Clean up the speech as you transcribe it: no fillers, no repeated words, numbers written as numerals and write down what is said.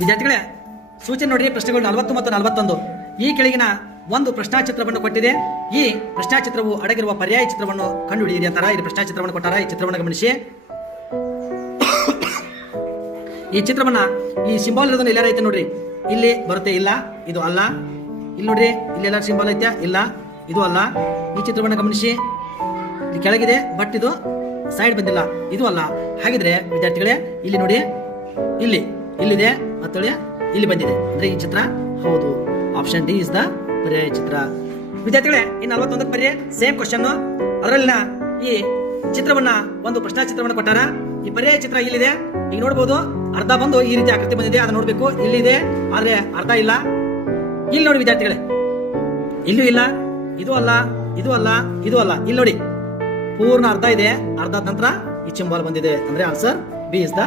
ವಿದ್ಯಾರ್ಥಿಗಳೇ ಸೂಚನೆ ನೋಡಿ, ಪ್ರಶ್ನೆಗಳು 40 ಮತ್ತು 41. ಈ ಕೆಳಗಿನ ಒಂದು ಪ್ರಶ್ನಾಚಿತ್ರವನ್ನು ಕೊಟ್ಟಿದೆ. ಈ ಪ್ರಶ್ನಾಚಿತ್ರವು ಅಡಗಿರುವ ಪರ್ಯಾಯ ಚಿತ್ರವನ್ನು ಕಂಡುಹಿಡಿಯಿರಿ ಅಂತಾರ. ಈ ಪ್ರಶ್ನಾಚಿತ್ರವನ್ನು ಕೊಟ್ಟಾರ. ಈ ಚಿತ್ರವನ್ನು ಗಮನಿಸಿ. ಈ ಚಿತ್ರವನ್ನ, ಈ ಸಿಂಬಾಲ್ ಇರೋದನ್ನ ಎಲ್ಲಾರ ಐತೆ ನೋಡ್ರಿ. ಇಲ್ಲಿ ಬರುತ್ತೆ, ಇಲ್ಲ ಇದು ಅಲ್ಲ. ಇಲ್ಲಿ ನೋಡ್ರಿ, ಇಲ್ಲಿ ಎಲ್ಲ ಸಿಂಬಾಲ್ ಐತೆ, ಇಲ್ಲ ಇದು ಅಲ್ಲ. ಈ ಚಿತ್ರವನ್ನು ಗಮನಿಸಿ, ಇದು ಕೆಳಗಿದೆ ಬಟ್ ಇದು ಸೈಡ್ ಬಂದಿಲ್ಲ, ಇದು ಅಲ್ಲ. ಹಾಗಿದ್ರೆ ವಿದ್ಯಾರ್ಥಿಗಳೇ ಇಲ್ಲಿ ನೋಡಿ, ಇಲ್ಲಿದೆ ಮತ್ತು ಇಲ್ಲಿ ಬಂದಿದೆ ಅಂದ್ರೆ ಈ ಚಿತ್ರ ಹೌದು. ಆಪ್ಷನ್ ಡಿ ಇಸ್ ದ ಪರ್ಯಾಯ ಚಿತ್ರ. ವಿದ್ಯಾರ್ಥಿಗಳೇ ಈ 41 ಪರ್ಯಾಯ ಸೇಮ್ ಕ್ವಶನ್. ಅದರಲ್ಲಿನ ಈ ಚಿತ್ರವನ್ನ, ಒಂದು ಪ್ರಶ್ನಾ ಚಿತ್ರವನ್ನು ಕೊಟ್ಟಾರ. ಈ ಪರ್ಯಾಯ ಚಿತ್ರ ಇಲ್ಲಿದೆ. ಈಗ ನೋಡಬಹುದು, ಅರ್ಧ ಬಂದು ಈ ರೀತಿ ಆಕೃತಿ ಬಂದಿದೆ, ಅದನ್ನ ನೋಡ್ಬೇಕು. ಇಲ್ಲಿದೆ ಆದ್ರೆ ಅರ್ಧ ಇಲ್ಲ. ಇಲ್ಲಿ ನೋಡಿ ವಿದ್ಯಾರ್ಥಿಗಳೇ, ಇಲ್ಲೂ ಇಲ್ಲ, ಇದು ಅಲ್ಲ, ಇದು ಅಲ್ಲ, ಇದು ಅಲ್ಲ. ಇಲ್ಲಿ ನೋಡಿ, ಪೂರ್ಣ ಅರ್ಧ ಇದೆ, ಅರ್ಧ ನಂತರ ಈ ಚಿಂಬಾಲ್ ಬಂದಿದೆ. ಅಂದ್ರೆ ಆನ್ಸರ್ ಬಿ ಇಸ್ ದ